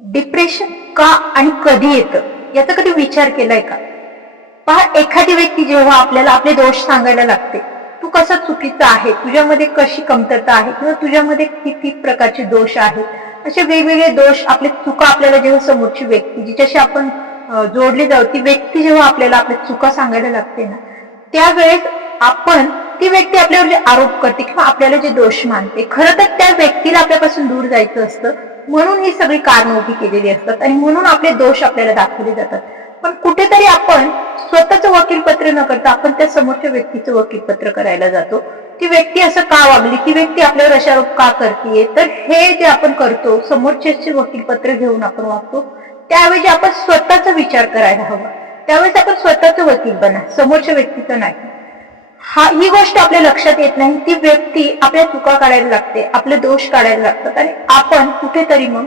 Depression का आणि कधी येतं? याचा कधी विचार केलाय का? पहा एखादी व्यक्ती जेव्हा आपल्याला आपले दोष सांगायला लागते तू कसा चुकीचा आहे? तुझ्यामध्ये कशी कमतरता आहे? किंवा तुझ्यामध्ये किती प्रकारचे दोष आहेत? असे वेगवेगळे दोष आपले चुका आपल्याला जेव्हा समोरची व्यक्ती जिच्याशी आपण जोडली जाऊ ती व्यक्ती जेव्हा आपल्याला आपल्या चुका सांगायला लागते ना त्यावेळेस आपण ती व्यक्ती आपल्यावर जे आरोप करते किंवा आपल्याला जे दोष मानते खरं तर त्या व्यक्तीला आपल्यापासून दूर जायचं असतं. म्हणून ही सगळी कारणं उभी केलेली असतात आणि म्हणून आपले दोष आपल्याला दाखवले जातात. पण कुठेतरी आपण स्वतःचं वकीलपत्र न करता आपण त्या समोरच्या व्यक्तीचं वकीलपत्र करायला जातो. ती व्यक्ती असं का वागली? ती व्यक्ती आपल्यावर अशारोप का करते तर हे जे आपण करतो समोरच्याचे वकीलपत्र घेऊन आपण वागतो त्याऐवजी आपण स्वतःचा विचार करायला हवा. त्यावेळेस आपण स्वतःचं वकील बना समोरच्या व्यक्तीचं नाही. हा ही गोष्ट आपल्या लक्षात येत नाही. ती व्यक्ती आपल्या चुका काढायला लागते आपले दोष काढायला लागतात. आणि आपण कुठेतरी मग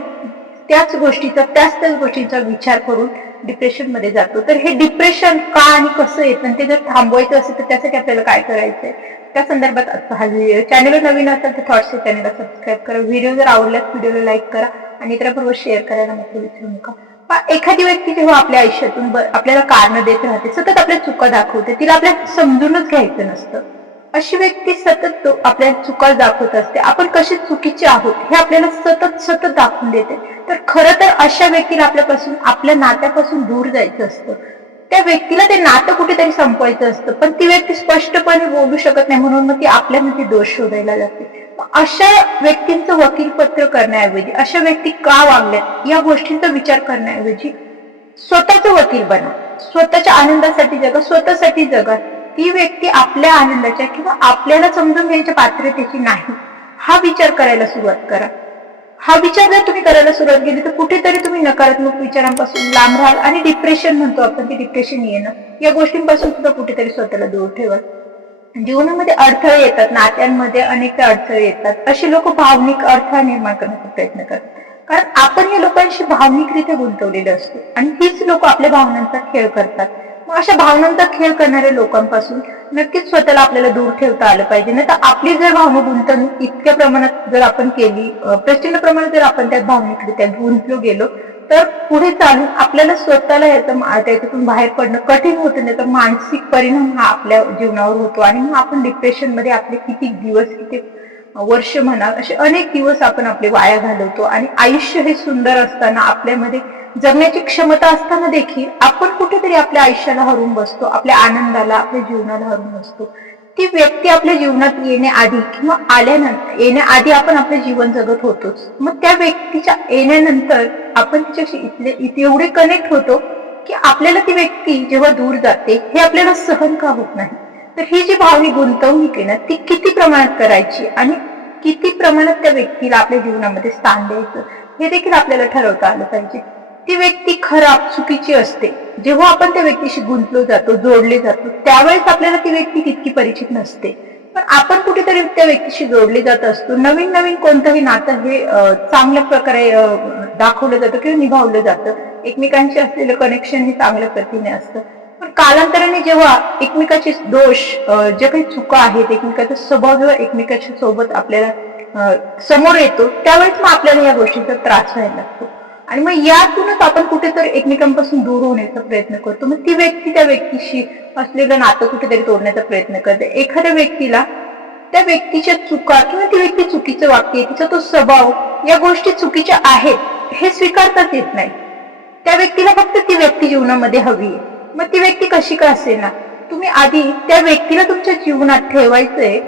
त्याच गोष्टीचा त्याच त्याच गोष्टींचा विचार करून डिप्रेशनमध्ये जातो. तर हे डिप्रेशन का आणि कसं येतं? आणि ते जर थांबवायचं असेल तर त्यासाठी आपल्याला काय करायचंय? त्या संदर्भात आजचा हा व्हिडिओ चॅनलवर नवीन असेल तर थॉट्स चॅनलला सबस्क्राईब करा. व्हिडिओ जर आवडल्यास व्हिडिओला लाईक करा. आणि इतरांबरोबर शेअर करायला मात्र विसरू नका. एखादी व्यक्ती जेव्हा आपल्या आयुष्यातून आपल्याला कारण देत राहते सतत आपल्या चुका दाखवते तिला आपल्याला समजूनच घ्यायचं नसतं. अशी व्यक्ती सतत तो आपल्या चुका दाखवत असते. आपण कसे चुकीचे आहोत हे आपल्याला सतत सतत दाखवून देते. तर खरं तर अशा व्यक्तीला आपल्यापासून आपल्या नात्यापासून दूर जायचं असतं. त्या व्यक्तीला ते नातं कुठेतरी संपवायचं असतं. पण ती व्यक्ती स्पष्टपणे बोलू शकत नाही म्हणून मग ती आपल्यामध्ये दोष शोधायला जाते अशा व्यक्तींचं वकीलपत्र करण्याऐवजी अशा व्यक्ती का वागल्यात या गोष्टींचा विचार करण्याऐवजी स्वतःचं वकील बना. स्वतःच्या आनंदासाठी जगा स्वतःसाठी जगा. ती व्यक्ती आपल्या आनंदाच्या किंवा आपल्याला समजून घ्यायच्या पात्रतेची नाही. हा विचार करायला सुरुवात करा. हा विचार जर तुम्ही करायला सुरुवात केली तर कुठेतरी तुम्ही नकारात्मक विचारांपासून लांब राहाल आणि डिप्रेशन म्हणतो आपण की डिप्रेशन येणं. या गोष्टींपासून सुद्धा कुठेतरी स्वतःला दूर ठेवाल. जीवनामध्ये अडथळे येतात नात्यांमध्ये अनेक अडथळे येतात. असे लोक भावनिक अडथळा निर्माण करण्याचा प्रयत्न करतात. कारण आपण या लोकांशी भावनिकरित्या गुंतवलेले असतो आणि हीच लोक आपल्या भावनांचा खेळ करतात. अशा भावनांचा खेळ करणाऱ्या लोकांपासून नक्कीच स्वतःला आपल्याला दूर ठेवता आलं पाहिजे. नाही तर आपली जर भावना गुंतवणूक इतक्या प्रमाणात जर आपण केली प्रचंड प्रमाणात जर आपण त्यात भावनिकरित्या गुंतलो गेलो तर पुढे चालून आपल्याला स्वतःला याचं त्याच्यातून बाहेर पडणं कठीण होतं नाही तर मानसिक परिणाम हा आपल्या जीवनावर होतो. आणि मग आपण डिप्रेशनमध्ये आपले किती दिवस किती वर्ष म्हणा असे अनेक दिवस आपण आपले वाया घालवतो. आणि आयुष्य हे सुंदर असताना आपल्यामध्ये जगण्याची क्षमता असताना देखील आपण कुठेतरी आपल्या आयुष्याला हरून बसतो आपल्या आनंदाला आपल्या जीवनाला हरवून बसतो. ती व्यक्ती आपल्या जीवनात येण्याआधी किंवा आल्यानंतर येण्याआधी आपण आपले जीवन जगत होतोच. मग त्या व्यक्तीच्या येण्यानंतर आपण तिच्याशी इथले एवढे कनेक्ट होतो की आपल्याला ती व्यक्ती जेव्हा दूर जाते हे आपल्याला सहन का होत नाही? तर ही जी भावनिक गुंतवणूक आहे ना ती किती प्रमाणात करायची आणि किती प्रमाणात त्या व्यक्तीला आपल्या जीवनामध्ये स्थान द्यायचं हे देखील आपल्याला ठरवता आलं पाहिजे. ती व्यक्ती खराब चुकीची असते. जेव्हा आपण त्या व्यक्तीशी गुंतलो जातो जोडले जातो त्यावेळेस आपल्याला ती व्यक्ती तितकी परिचित नसते. पण आपण कुठेतरी त्या व्यक्तीशी जोडले जात असतो. नवीन नवीन कोणतंही नातं हे चांगल्या प्रकारे दाखवलं जातं किंवा निभावलं जातं. एकमेकांशी असलेलं कनेक्शन हे चांगल्या प्रतीने असतं. पण कालांतराने जेव्हा एकमेकाचे दोष जे काही चुका आहेत एकमेकाचा स्वभाव जेव्हा एकमेकाच्या सोबत आपल्याला समोर येतो त्यावेळेस मग आपल्याला या गोष्टीचा त्रास व्हायला लागतो. आणि मग यातूनच आपण कुठेतरी एकमेकांपासून दूर होण्याचा प्रयत्न करतो. मग ती व्यक्ती त्या व्यक्तीशी असलेलं नातं कुठेतरी तोडण्याचा प्रयत्न करते. एखाद्या व्यक्तीला त्या व्यक्तीच्या चुका किंवा ती व्यक्ती चुकीचं वागते तिचा तो स्वभाव या गोष्टी चुकीच्या आहेत हे स्वीकारताच येत नाही. त्या व्यक्तीला फक्त ती व्यक्ती जीवनामध्ये हवी आहे. मग ती व्यक्ती कशी का असेल ना तुम्ही आधी त्या व्यक्तीला तुमच्या जीवनात ठेवायचंय.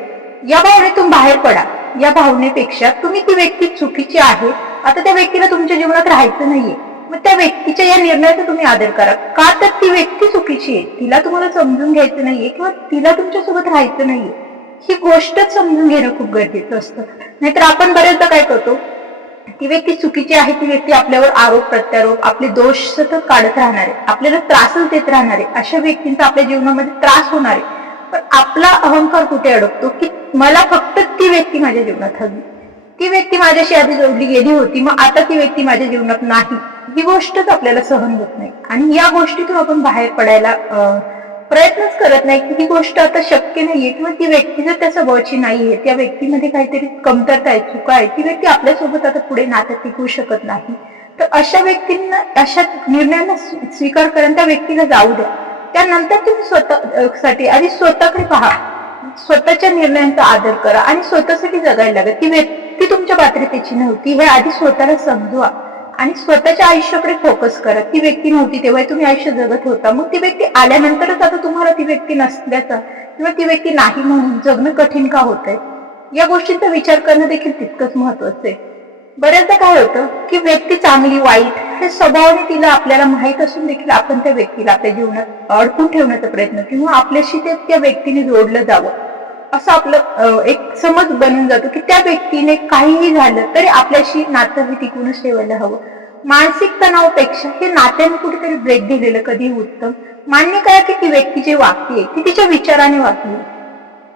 या भावनेतून बाहेर पडा. या भावनेपेक्षा तुम्ही ती व्यक्ती चुकीची आहे आता त्या व्यक्तीला तुमच्या जीवनात राहायचं नाहीये. मग त्या व्यक्तीच्या या निर्णयाचा तुम्ही आदर करा. का तर ती व्यक्ती चुकीची आहे? तिला तुम्हाला समजून घ्यायचं नाहीये किंवा तिला तुमच्यासोबत राहायचं नाहीये. ही गोष्टच समजून घेणं खूप गरजेचं असतं. नाहीतर आपण बऱ्याचदा काय करतो? ती व्यक्ती चुकीची आहे ती व्यक्ती आपल्यावर आरोप प्रत्यारोप आपले दोष सतत काढत आहे आपल्याला त्रासच देत राहणार आहे अशा व्यक्तींचा आपल्या जीवनामध्ये त्रास होणार आहे. पण आपला अहंकार कुठे अडकतो? की मला फक्त ती व्यक्ती माझ्या जीवनात हवी. ती व्यक्ती माझ्याशी आधी जोडली गेली होती मग आता ती व्यक्ती माझ्या जीवनात नाही. ही गोष्टच आपल्याला सहन होत नाही. आणि या गोष्टीतून आपण बाहेर पडायला प्रयत्नच करत नाही की ही गोष्ट आता शक्य नाहीये किंवा ती व्यक्ती जर त्या स्वभावाची नाहीये त्या व्यक्तीमध्ये काहीतरी कमतरता आहे चुका आहे ती व्यक्ती आपल्यासोबत आता पुढे नातं टिकवू शकत नाही. तर अशा व्यक्तींना अशा निर्णयांना स्वीकार करा आणि त्या व्यक्तीला जाऊ द्या. त्यानंतर तुम्ही स्वतः साठी आधी स्वतःकडे पहा. स्वतःच्या निर्णयांचा आदर करा आणि स्वतःसाठी जगायला लागत ती व्यक्ती ती तुमच्या पात्रतेची नव्हती हे आधी स्वतःला समजवा. आणि स्वतःच्या आयुष्याकडे फोकस करा. ती व्यक्ती नव्हती तेव्हा तुम्ही आयुष्य जगत होता. मग ती व्यक्ती आल्यानंतरच आता तुम्हाला ती व्यक्ती नसल्याचा किंवा ती व्यक्ती नाही म्हणून जगणं कठीण का होत आहे या गोष्टींचा विचार करणं देखील तितकंच महत्वाचं आहे. बऱ्याचदा काय होतं की व्यक्ती चांगली वाईट हे स्वभावाने तिला आपल्याला माहीत असून देखील आपण त्या व्यक्तीला आपल्या जीवनात अडकून ठेवण्याचा प्रयत्न किंवा आपल्याशी ते त्या व्यक्तीने जोडलं जावं. असं आपलं एक समज बनून जातो की त्या व्यक्तीने काहीही झालं तरी आपल्याशी नातं हे टिकूनच ठेवायला हवं. मानसिक तणावापेक्षा हे नात्याने कुठेतरी ब्रेक दिलेलं कधी उत्तम? मान्य करा की ती व्यक्ती जी आहे ती तिच्या विचाराने वागली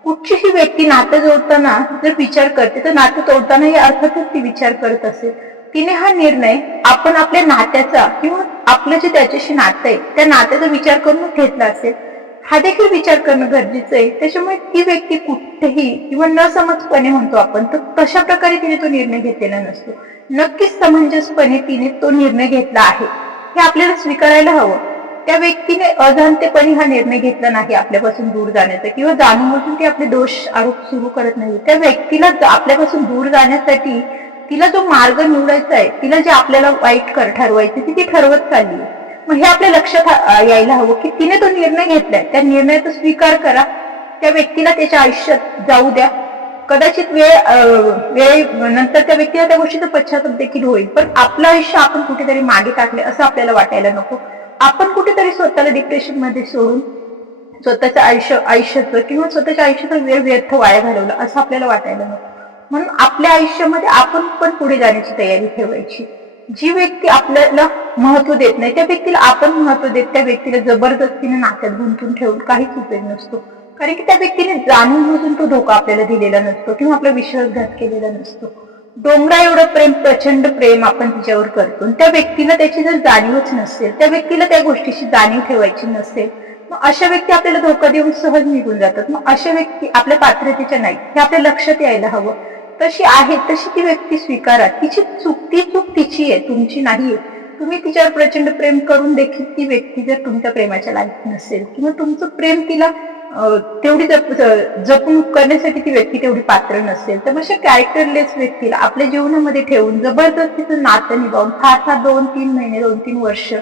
कुठचीही व्यक्ती नातं जोडताना जर विचार करते तर नातं तोडतानाही अर्थातच ती विचार करत असेल. तिने हा निर्णय आपण आपल्या नात्याचा किंवा आपलं जे त्याच्याशी नातं आहे त्या नात्याचा विचार करून घेतला असेल हा देखील विचार करणं गरजेचं आहे. त्याच्यामुळे ती व्यक्ती कुठेही किंवा न समजपणे म्हणतो आपण तर कशा प्रकारे तिने तो निर्णय घेतलेला नसतो. नक्कीच समंजसपणे तिने तो निर्णय घेतला आहे. हे आपल्याला स्वीकारायला हवं. त्या व्यक्तीने अजाणतेपणे हा निर्णय घेतला नाही आपल्यापासून दूर जाण्याचा किंवा जाणून बुजून ती आपले दोष आरोप सुरू करत नाही. त्या व्यक्तीला आपल्यापासून दूर जाण्यासाठी तिला जो मार्ग निवडायचा आहे तिला जे आपल्याला वाईट कर ठरवायचे ती ती ठरवत चालली आहे. मग हे आपल्या लक्षात यायला हवं की तिने तो निर्णय घेतलाय. त्या निर्णयाचा स्वीकार करा. त्या व्यक्तीला त्याच्या आयुष्यात जाऊ द्या. कदाचित वेळ वेळ नंतर त्या व्यक्तीला त्या गोष्टीचा पश्चाताप देखील होईल. पण आपलं आयुष्य आपण कुठेतरी मागे टाकले असं आपल्याला वाटायला नको. आपण कुठेतरी स्वतःला डिप्रेशनमध्ये सोडून स्वतःचं आयुष्य आयुष्याचं किंवा स्वतःच्या आयुष्याचा वेळ व्यर्थ वाया घालवला असं आपल्याला वाटायला नको. म्हणून आपल्या आयुष्यामध्ये आपण पण पुढे जाण्याची तयारी ठेवायची. जी व्यक्ती आपल्याला महत्त्व देत नाही त्या व्यक्तीला आपण महत्त्व देत त्या व्यक्तीला जबरदस्तीने नात्यात गुंतून ठेवून काहीच उपयोग नसतो. कारण की त्या व्यक्तीने जाणून बुजून तो धोका आपल्याला दिलेला नसतो किंवा आपला विश्वासघात केलेला नसतो. डोंगरा एवढं प्रेम प्रचंड प्रेम आपण तिच्यावर करतो त्या व्यक्तीला त्याची जर जाणीवच नसेल त्या व्यक्तीला त्या गोष्टीची जाणीव ठेवायची नसेल मग अशा व्यक्ती आपल्याला धोका देऊन सहज निघून जातात. मग अशा व्यक्ती आपल्या पात्रतेच्या नाही हे आपल्या लक्षात यायला हवं. तशी आहे तशी ती व्यक्ती स्वीकारा. तिची चूक ती चूक तिची आहे तुमची नाहीये. तुम्ही तिच्यावर प्रचंड प्रेम करून देखील ती व्यक्ती जर तुमच्या प्रेमाच्या लायक नसेल किंवा तुमचं प्रेम तिला तेवढी जप जपून करण्यासाठी ती व्यक्ती तेवढी पात्र नसेल तर अशा कॅरेक्टरलेस व्यक्तीला आपल्या जीवनामध्ये ठेवून जबरदस्तीचं नातं निभावून फार फार दोन तीन महिने दोन तीन वर्ष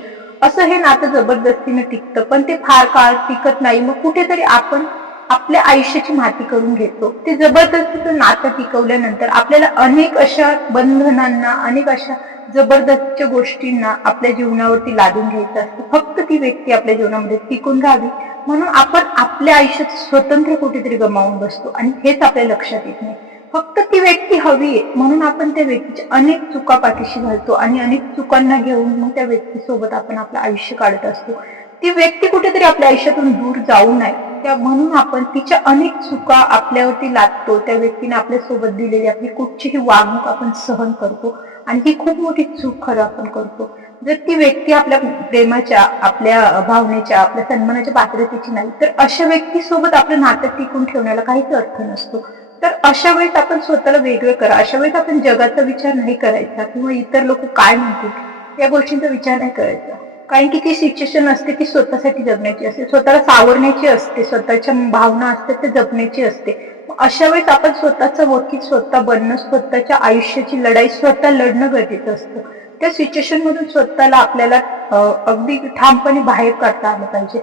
असं हे नातं जबरदस्तीने टिकतं पण ते फार काळ टिकत नाही. मग कुठेतरी आपण आपल्या आयुष्याची माती करून घेतो. ते जबरदस्तीचं नातं टिकवल्यानंतर आपल्याला अनेक अशा बंधनांना अनेक अशा जबरदस्तच्या गोष्टींना आपल्या जीवनावरती लादून घ्यायचं असतं. फक्त ती व्यक्ती आपल्या जीवनामध्ये टिकून राहावी. म्हणून आपण आपल्या आयुष्यात स्वतंत्र कुठेतरी गमावून बसतो आणि हेच आपल्या लक्षात येत नाही. फक्त ती व्यक्ती हवी आहे म्हणून आपण त्या व्यक्तीच्या अनेक चुका पाठीशी घालतो आणि अनेक चुकांना घेऊन मग त्या व्यक्तीसोबत आपण आपलं आयुष्य काढत असतो. ती व्यक्ती कुठेतरी आपल्या आयुष्यातून दूर जाऊ नये. त्या म्हणून आपण तिच्या अनेक चुका आपल्यावरती लादतो. त्या व्यक्तीने आपल्यासोबत दिलेली आपली कुठचीही वागणूक आपण सहन करतो आणि ही खूप मोठी चूक खरं आपण करतो. जर ती व्यक्ती आपल्या प्रेमाच्या आपल्या भावनेच्या आपल्या सन्मानाच्या पात्रतेची नाही तर अशा व्यक्तीसोबत आपलं नातं टिकून ठेवण्याला काहीच अर्थ नसतो. तर अशा वेळेस आपण स्वतःला वेगळं करा. अशा वेळेस आपण जगाचा विचार नाही करायचा किंवा इतर लोक काय म्हणतील या गोष्टींचा विचार नाही करायचा. कारण की ती सिच्युएशन असते ती स्वतःसाठी जगण्याची असते. स्वतःला सावरण्याची असते स्वतःच्या भावना असतात ते जपण्याची असते. अशा वेळेस आपण स्वतःचं वकील स्वतः बनणं स्वतःच्या आयुष्याची लढाई स्वतः लढणं गरजेचं असतं. त्या सिच्युएशन मधून स्वतःला आपल्याला अगदी ठामपणे बाहेर काढता आलं पाहिजे.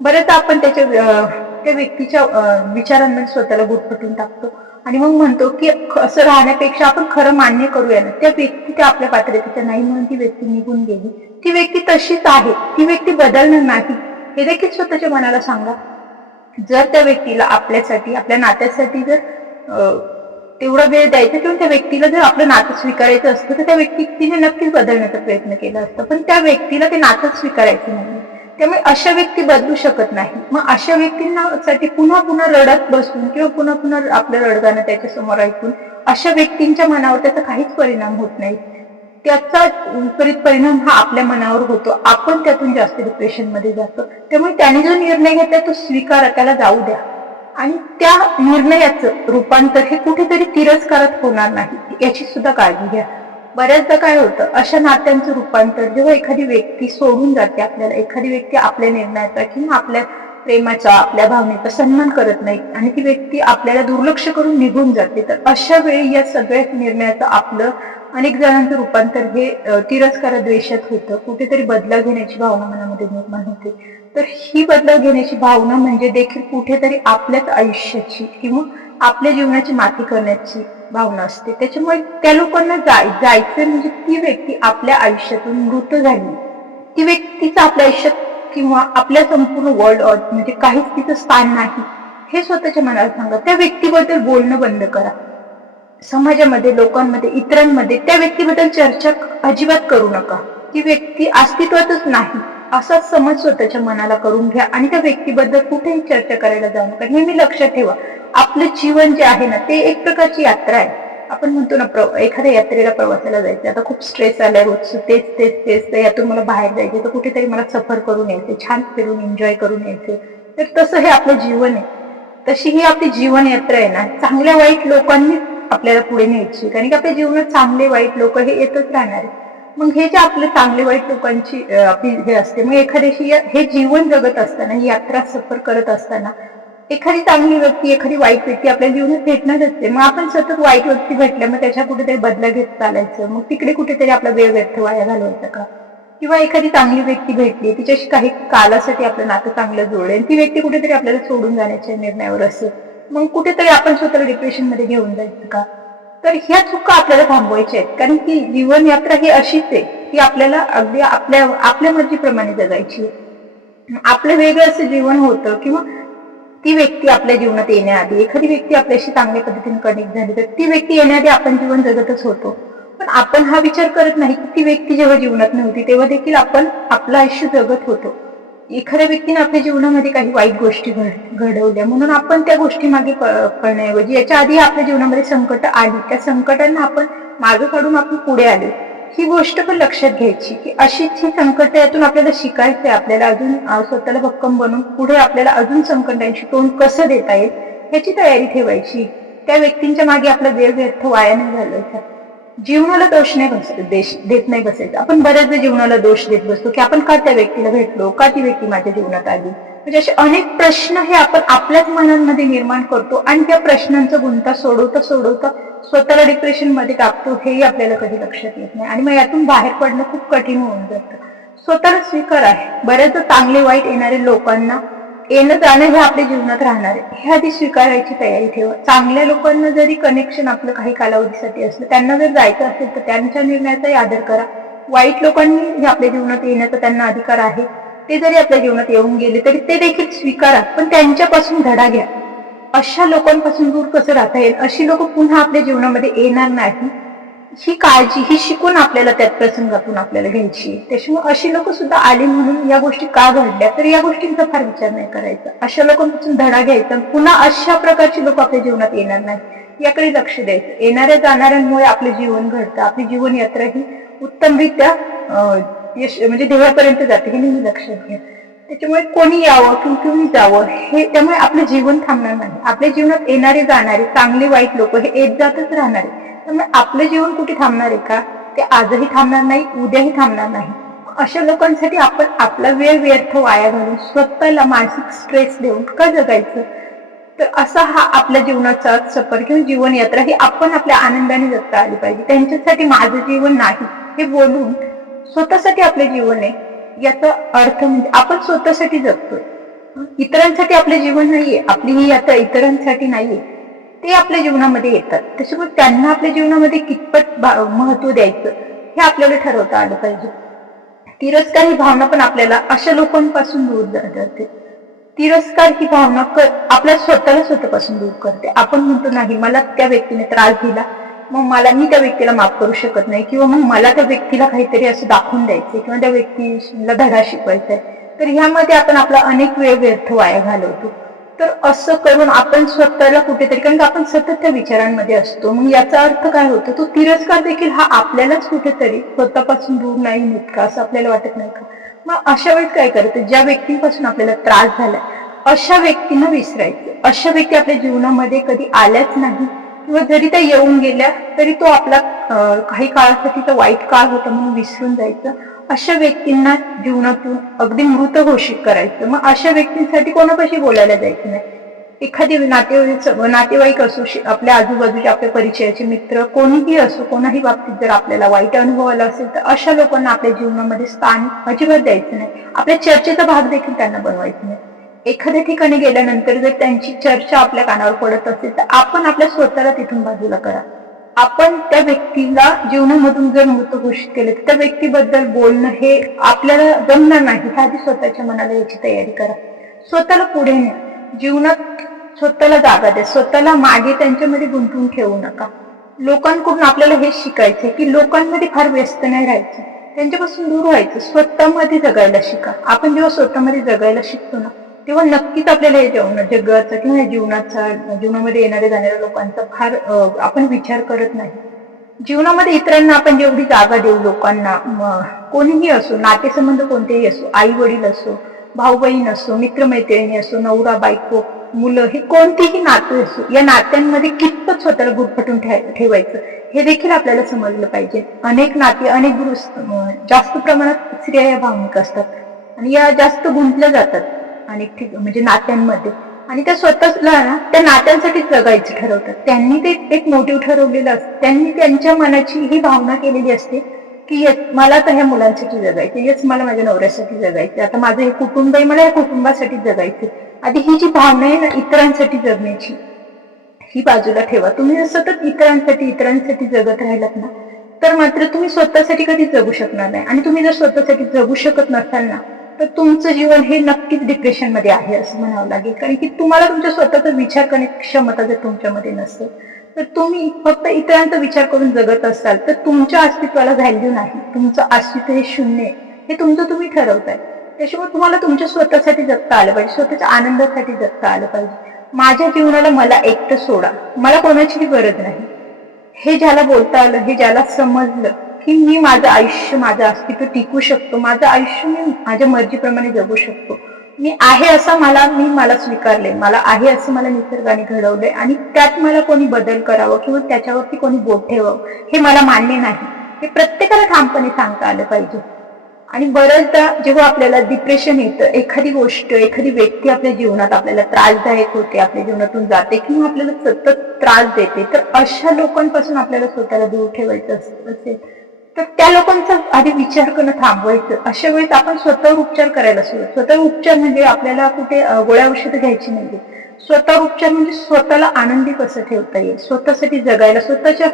बरेचदा आपण त्याच्या त्या व्यक्तीच्या विचारांमध्ये स्वतःला गुटपटून टाकतो. आणि मग म्हणतो की असं राहण्यापेक्षा आपण खरं मान्य करूया ना. त्या व्यक्ती त्या आपल्या पात्रतेच्या नाही म्हणून ती व्यक्ती निघून गेली. ती व्यक्ती तशीच आहे. ती व्यक्ती बदलणार नाही. हे देखील स्वतःच्या मनाला सांगा. जर त्या व्यक्तीला आपल्यासाठी आपल्या नात्यासाठी जर तेवढा वेळ द्यायचा किंवा त्या व्यक्तीला जर आपलं नातं स्वीकारायचं असतं तर त्या व्यक्तीने नक्कीच बदलण्याचा प्रयत्न केला असता. पण त्या व्यक्तीला ते नातं स्वीकारायचं नाही. त्यामुळे अशा व्यक्ती बदलू शकत नाही. मग अशा व्यक्तींना साठी पुन्हा पुन्हा रडत बसून किंवा पुन्हा पुन्हा आपलं रडगाणं त्याच्यासमोर ऐकून अशा व्यक्तींच्या मनावर त्याचा काहीच परिणाम होत नाही. त्याचा विपरीत परिणाम हा आपल्या मनावर होतो. आपण त्यातून जास्त डिप्रेशनमध्ये जातो. त्यामुळे त्याने जो निर्णय घेतला तो स्वीकारा त्याला जाऊ द्या. आणि त्या निर्णयाचं रूपांतर हे कुठेतरी तिरस्कारात होणार नाही याची सुद्धा काळजी घ्या. बऱ्याचदा काय होतं अशा नात्यांचं रूपांतर जेव्हा एखादी व्यक्ती सोडून जाते आपल्याला एखादी व्यक्ती आपल्या निर्णयाचा किंवा आपल्या प्रेमाचा आपल्या भावनेचा सन्मान करत नाही आणि ती व्यक्ती आपल्याला दुर्लक्ष करून निघून जाते तर अशा वेळी या सगळ्या निर्णयाचं आपलं अनेक जणांचं रूपांतर हे तिरस्कार द्वेषात होतं. कुठेतरी बदला घेण्याची भावना मनामध्ये निर्माण होते. तर ही बदला घेण्याची भावना म्हणजे देखील कुठेतरी आपल्याच आयुष्याची किंवा आपल्या जीवनाची माती करण्याची भावना असते. त्याच्यामुळे त्या लोकांना जाय जायचं म्हणजे ती व्यक्ती आपल्या आयुष्यातून मृत झाली. ती व्यक्तीचं आपल्या आयुष्यात किंवा आपल्या संपूर्ण वर्ल्ड म्हणजे काहीच तिचं स्थान नाही. हे स्वतःच्या मनाला सांगा. त्या व्यक्तीबद्दल बोलणं बंद करा. समाजामध्ये लोकांमध्ये इतरांमध्ये त्या व्यक्तीबद्दल चर्चा अजिबात करू नका. ती व्यक्ती अस्तित्वातच नाही असा समज स्वतःच्या मनाला करून घ्या आणि त्या व्यक्तीबद्दल कुठेही चर्चा करायला जाऊ नका. नेहमी लक्षात ठेवा. आपलं जीवन जे आहे ना ते एक प्रकारची यात्रा आहे. आपण म्हणतो ना प्र एखाद्या यात्रेला प्रवासाला जायचं आता खूप स्ट्रेस आलाय रोज तेच तेच तेच. तर यातून मला बाहेर जायचे तर कुठेतरी मला सफर करून यायचे छान फिरून एन्जॉय करून यायचे तर तसं हे आपलं जीवन आहे. तशी ही आपली जीवन यात्रा आहे ना चांगल्या वाईट लोकांनी आपल्याला पुढे न्यायची. कारण की आपल्या जीवनात चांगले वाईट लोक हे येतच राहणार मग हे जे आपले चांगले वाईट लोकांची आपली हे असते. मग एखाद्याशी हे जीवन जगत असताना ही यात्रा सफर करत असताना एखादी चांगली व्यक्ती एखादी वाईट व्यक्ती आपल्या जीवनात भेटणार असते. मग आपण सतत वाईट व्यक्ती भेटल्या मग त्याच्या कुठेतरी बदला घेत चालायचं. मग तिकडे कुठेतरी आपला वेळ व्यर्थ वाया घालवायचा का? किंवा एखादी चांगली व्यक्ती भेटली तिच्याशी काही कालासाठी आपलं नातं चांगलं जोडलं आणि ती व्यक्ती कुठेतरी आपल्याला सोडून जाण्याच्या निर्णयावर असेल मग कुठेतरी आपण स्वतःला डिप्रेशनमध्ये घेऊन जायचं का? तर ह्या चुका आपल्याला थांबवायच्या आहेत. कारण की जीवन यात्रा ही अशीच आहे की आपल्याला अगदी आपल्या आपल्या मर्जीप्रमाणे जगायची आपलं वेगळं असं जीवन होतं किंवा ती व्यक्ती आपल्या जीवनात येण्याआधी एखादी व्यक्ती आपल्याशी चांगल्या पद्धतीने कनेक्ट झाली तर ती व्यक्ती येण्याआधी आपण जीवन जगतच होतो. पण आपण हा विचार करत नाही की ती व्यक्ती जेव्हा जीवनात नव्हती तेव्हा देखील आपण आपलं आयुष्य जगत होतो. एखाद्या व्यक्तीने आपल्या जीवनामध्ये काही वाईट गोष्टी घड- घडवल्या. म्हणून आपण त्या गोष्टी मागे पळण्याऐवजी याच्या आधी आपल्या जीवनामध्ये संकट आली. त्या संकटांना आपण मागे काढून आपण पुढे आलो. ही गोष्ट पण लक्षात घ्यायची की अशीच ही संकट यातून आपल्याला शिकायचं आहे आपल्याला अजून स्वतःला भक्कम बनवून पुढे आपल्याला अजून संकटांशी तोंड कसं देता येईल याची तयारी ठेवायची. त्या व्यक्तींच्या मागे आपला वेळ व्यर्थ वाया नाही घालवायचा जीवनाला दोष नाही बसतो देश देत नाही बसायचं. आपण बऱ्याचदा जीवनाला दोष देत बसतो की आपण का त्या व्यक्तीला भेटलो का ती व्यक्ती माझ्या जीवनात आली? म्हणजे असे अनेक प्रश्न हे आपण आपल्याच मनांमध्ये निर्माण करतो आणि त्या प्रश्नांचा गुंता सोडवता सोडवता स्वतःला डिप्रेशनमध्ये टाकतो हेही आपल्याला कधी लक्षात येत नाही. आणि मग यातून बाहेर पडणं खूप कठीण होऊन जातं. स्वतःला स्वीकार. आहे बऱ्याचदा चांगले वाईट येणारे लोकांना येणं जाणं हे आपल्या जीवनात राहणार आहे. हे आधी स्वीकारायची तयारी ठेवा. चांगल्या लोकांना जरी कनेक्शन आपलं काही कालावधीसाठी असलं त्यांना जर जायचं असेल तर त्यांच्या निर्णयाचाही आदर करा. वाईट लोकांनी हे आपल्या जीवनात येण्याचा त्यांना अधिकार आहे ते जरी आपल्या जीवनात येऊन गेले तरी ते देखील स्वीकारा. पण त्यांच्यापासून धडा घ्या. अशा लोकांपासून दूर कसं राहता येईल? अशी लोक पुन्हा आपल्या जीवनामध्ये येणार नाही ही काळजी ही शिकून आपल्याला त्यात प्रसंगातून आपल्याला घ्यायची. त्याच्यामुळे अशी लोक सुद्धा आली म्हणून या गोष्टी का घडल्या? तर या गोष्टींचा फार विचार नाही करायचा. अशा लोकांपासून धडा घ्यायचा पुन्हा अशा प्रकारची लोक आपल्या जीवनात येणार नाही याकडे लक्ष द्यायचं. येणाऱ्या जाणाऱ्यांमुळे आपले जीवन घडतं. आपली जीवन यात्रा ही उत्तमरित्या अं, यश म्हणजे देवापर्यंत जाते हे नेहमी लक्षात घ्या. त्याच्यामुळे कोणी यावं किंवा कोणी जावं हे त्यामुळे आपलं जीवन थांबणार नाही. आपल्या जीवनात येणारे जाणारे चांगले वाईट लोक हे येत जातच राहणार. आहे त्यामुळे आपलं जीवन कुठे थांबणार आहे का? ते आजही थांबणार नाही उद्याही थांबणार नाही. अशा लोकांसाठी आपण आपला वेळ व्यर्थ वाया घालून स्वतःला मानसिक स्ट्रेस देऊन का जगायचं? तर असा हा आपल्या जीवनाचा सफर किंवा जीवनयात्रा ही आपण आपल्या आनंदाने जगता आली पाहिजे. त्यांच्यासाठी माझं जीवन नाही हे बोलून स्वतःसाठी आपले जीवन आहे याचा अर्थ म्हणजे आपण स्वतःसाठी जगतोय. इतरांसाठी आपलं जीवन नाहीये आपली ही यात्रा इतरांसाठी नाहीये. ते आपल्या जीवनामध्ये येतात. त्याच्यामुळे त्यांना आपल्या जीवनामध्ये कितपत महत्त्व द्यायचं हे आपल्याला ठरवता आलं पाहिजे. तिरस्कार ही भावना पण आपल्याला अशा लोकांपासून दूर जाते तिरस्कार ही भावना आपल्या स्वतःला स्वतःपासून दूर करते. आपण म्हणतो नाही मला त्या व्यक्तीने त्रास दिला मग मला मी त्या व्यक्तीला माफ करू शकत नाही किंवा मग मला त्या व्यक्तीला काहीतरी असं दाखवून द्यायचं किंवा त्या व्यक्तीला धडा शिकवायचा आहे तर ह्यामध्ये आपण आपला अनेक वेळ व्यर्थ वाया घालवतो. तर असं करून आपण स्वतःला कुठेतरी कारण की आपण सतत त्या विचारांमध्ये असतो. मग याचा अर्थ काय होतो? तो तिरस्कार देखील हा आपल्यालाच कुठेतरी स्वतःपासून दूर नाही नेत असं आपल्याला वाटत नाही का? मग अशा वेळेस काय करायचं ज्या व्यक्तींपासून आपल्याला त्रास झालाय अशा व्यक्तींना विसरायचं. अशा व्यक्ती आपल्या जीवनामध्ये कधी आल्याच नाही. किंवा जरी त्या येऊन गेल्या तरी तो आपला काही काळासाठी तर वाईट काळ होता म्हणून विसरून जायचं. अशा व्यक्तींना जीवनातून अगदी मृत घोषित करायचं. मग अशा व्यक्तींसाठी कोणापाशी बोलायला जायचं नाही? एखादी नातेवाईक नातेवाईक असो आपल्या आजूबाजूचे आपल्या परिचयाचे मित्र कोणीही असो कोणाही बाबतीत जर आपल्याला वाईट अनुभव आला असेल तर अशा लोकांना आपल्या जीवनामध्ये स्थान अजिबात द्यायचं नाही. आपल्या चर्चेचा भाग देखील त्यांना बनवायचा नाही. एखाद्या ठिकाणी गेल्यानंतर जर त्यांची चर्चा आपल्या कानावर पडत असेल तर आपण आपल्या स्वतःला तिथून बाजूला करा. आपण त्या व्यक्तीला जीवनामधून जर मृत घोषित केले तर त्या व्यक्तीबद्दल बोलणं हे आपल्याला जमणार नाही. हे आधी स्वतःच्या मनाला याची तयारी करा. स्वतःला पुढे न्या. जीवनात स्वतःला जागा द्या. स्वतःला मागे त्यांच्यामध्ये गुंतवून ठेवू नका. लोकांकडून आपल्याला हे शिकायचंय की लोकांमध्ये फार व्यस्त नाही राहायचं. त्यांच्यापासून दूर व्हायचं. स्वतःमध्ये जगायला शिका. आपण जेव्हा स्वतःमध्ये जगायला शिकतो ना तेव्हा नक्कीच आपल्याला हे जेवण जगाचा किंवा जीवनाचा जीवनामध्ये येणाऱ्या जाणाऱ्या लोकांचा फार आपण विचार करत नाही. जीवनामध्ये इतरांना आपण जेवढी जागा देऊ लोकांना कोणीही असो नातेसंबंध कोणतेही असो आई वडील असो भाऊ बहीण असो मित्रमैत्रिणी असो नवरा बायको मुलं हे कोणतेही नाते असो या नात्यांमध्ये कितपत स्वतःला गुरफटून ठेवायचं हे देखील आपल्याला समजलं पाहिजे. अनेक नाते अनेक गुरु जास्त प्रमाणात स्त्रिया या भावनिक असतात. आणि या जास्त गुंतल्या जातात. अनेक ठिक म्हणजे नात्यांमध्ये. आणि त्या स्वतःला ना त्या नात्यांसाठी जगायचं ठरवतात. त्यांनी ते एक मोटिव्ह ठरवलेलं असतं. त्यांनी त्यांच्या मनाची ही भावना केलेली असते की येस मला तर ह्या मुलांसाठी जगायचं येस मला माझ्या नवऱ्यासाठी जगायचं आता माझं हे कुटुंब आहे मला या कुटुंबासाठी जगायचं आधी ही जी भावना आहे ना इतरांसाठी जगण्याची ही बाजूला ठेवा. तुम्ही सतत इतरांसाठी इतरांसाठी जगत राहिलात ना तर मात्र तुम्ही स्वतःसाठी कधी जगू शकणार नाही. आणि तुम्ही जर स्वतःसाठी जगू शकत नसाल ना तर तुमचं जीवन हे नक्कीच डिप्रेशनमध्ये आहे असं म्हणावं लागेल. कारण की तुम्हाला तुमच्या स्वतःचा विचार करण्याची क्षमता जर तुमच्यामध्ये नसेल तर तुम्ही फक्त इतरांचा विचार करून जगत असाल तर तुमच्या अस्तित्वाला व्हॅल्यू नाही. तुमचं अस्तित्व हे शून्य आहे. हे तुमचं तुम्ही ठरवताय. त्याच्यामुळे तुम्हाला तुमच्या स्वतःसाठी जगता आलं पाहिजे स्वतःच्या आनंदासाठी जगता आलं पाहिजे. माझ्या जीवनाला मला एकटं सोडा. मला कोणाचीही गरज नाही. हे ज्याला बोलता आलं हे ज्याला समजलं की मी माझं आयुष्य माझं अस्तित्व टिकू शकतो. माझं आयुष्य मी माझ्या मर्जीप्रमाणे जगू शकतो. मी आहे असं मला मी मला स्वीकारले मला आहे असं मला निसर्गाने घडवलंय. आणि त्यात मला कोणी बदल करावं किंवा त्याच्यावरती कोणी बोट ठेवावं हे मला मान्य नाही. हे प्रत्येकाला ठामपणे सांगता आलं पाहिजे. आणि बऱ्याचदा जेव्हा आपल्याला डिप्रेशन येतं एखादी गोष्ट एखादी व्यक्ती आपल्या जीवनात आपल्याला त्रासदायक होते आपल्या जीवनातून जाते किंवा आपल्याला सतत त्रास देते तर अशा लोकांपासून आपल्याला स्वतःला दूर ठेवायचं असेल तर त्या लोकांचा आधी विचार करणं थांबवायचं. अशा वेळेस आपण स्वतःवर उपचार करायला सुरुवात. स्वतःवर उपचार म्हणजे आपल्याला कुठे गोळ्या औषधं घ्यायची नाही स्वतःवर उपचार म्हणजे स्वतःला आनंदी कसं ठेवता येईल? स्वतःसाठी जगायला स्वतःच्या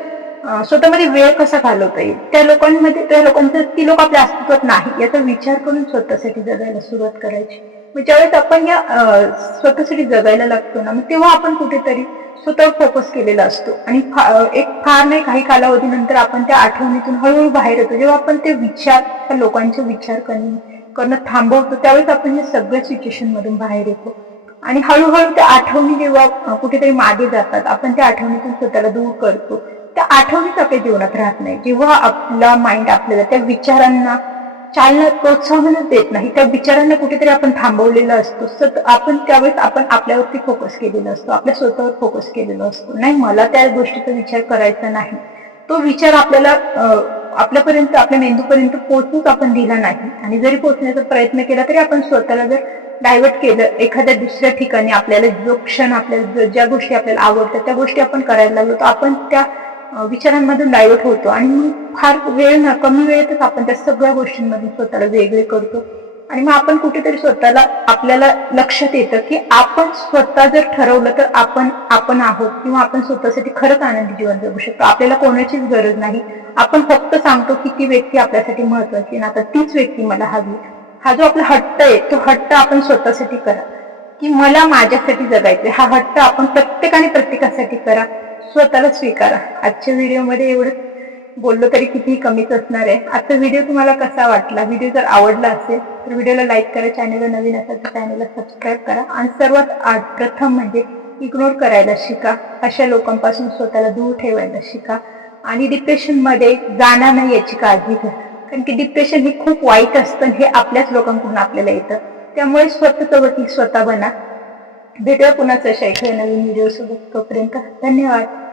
स्वतःमध्ये वेळ कसा घालवता येईल? त्या लोकांमध्ये त्या लोकांचं ती लोक आपल्या अस्तित्वात नाही याचा विचार करून स्वतःसाठी जगायला सुरुवात करायची. मग ज्यावेळेस आपण या स्वतःसाठी जगायला लागतो ना मग तेव्हा आपण कुठेतरी स्वतः फोकस केलेला असतो. आणि एक फार नाही काही कालावधीनंतर आपण त्या आठवणीतून हळूहळू बाहेर येतो. जेव्हा आपण ते विचार त्या लोकांचे विचार करणं करणं थांबवतो त्यावेळेस आपण या सगळ्या सिच्युएशनमधून बाहेर येतो. आणि हळूहळू त्या आठवणी जेव्हा कुठेतरी मागे जातात आपण त्या आठवणीतून स्वतःला दूर करतो. त्या आठवणीच आपल्या जीवनात राहत नाही. जेव्हा आपला माइंड आपल्याला त्या विचारांना चालना प्रोत्साहनच देत नाही. त्या विचारांना कुठेतरी आपण थांबवलेलं असतो. सत आपण त्यावेळेस आपण आपल्यावरती फोकस केलेला असतो. आपल्या स्वतःवर फोकस केलेला असतो. नाही मला त्या गोष्टीचा विचार करायचा नाही. तो विचार आपल्याला आपल्यापर्यंत आपल्या मेंदूपर्यंत पोचूच आपण दिला नाही. आणि जरी पोचण्याचा प्रयत्न केला तरी आपण स्वतःला जर डायव्हर्ट केलं एखाद्या दुसऱ्या ठिकाणी आपल्याला जो क्षण आपल्याला ज्या गोष्टी आपल्याला आवडतात त्या गोष्टी आपण करायला लागलो तर आपण त्या विचारांमधून डायवर्ट होतो. आणि मग फार वेळ ना कमी वेळेतच आपण त्या सगळ्या गोष्टींमधून स्वतःला वेगळे करतो. आणि मग आपण कुठेतरी स्वतःला आपल्याला लक्षात येतं की आपण स्वतः जर ठरवलं तर आपण आपण आहोत. किंवा आपण स्वतःसाठी खरंच आनंदी जीवन जगू शकतो. आपल्याला कोणाचीच गरज नाही. आपण फक्त सांगतो की ती व्यक्ती आपल्यासाठी महत्वाची ना आता तीच व्यक्ती मला हवी हा जो आपला हट्ट आहे तो हट्ट आपण स्वतःसाठी करा. की मला माझ्यासाठी जगायचं हा हट्ट आपण प्रत्येकाने प्रत्येकासाठी करा. स्वतःला स्वीकारा. आजच्या व्हिडिओमध्ये एवढं बोललो तरी कितीही कमीच असणार आहे. आजचा व्हिडिओ तुम्हाला कसा वाटला? व्हिडिओ जर आवडला असेल तर व्हिडिओला लाईक करा चॅनलला नवीन असेल तर चॅनलला सबस्क्राईब करा. आणि सर्वात आज प्रथम म्हणजे इग्नोर करायला शिका. अशा लोकांपासून स्वतःला दूर ठेवायला शिका. आणि डिप्रेशनमध्ये जाणार नाही याची काळजी घ्या. कारण की डिप्रेशन हे खूप वाईट असतं हे आपल्याच लोकांकडून आपल्याला येतं. त्यामुळे स्वतःचं वकील स्वतः बना. भेटूया पुन्हा तशा एखाद्या नवीन व्हिडिओ सोबत. तोपर्यंत धन्यवाद.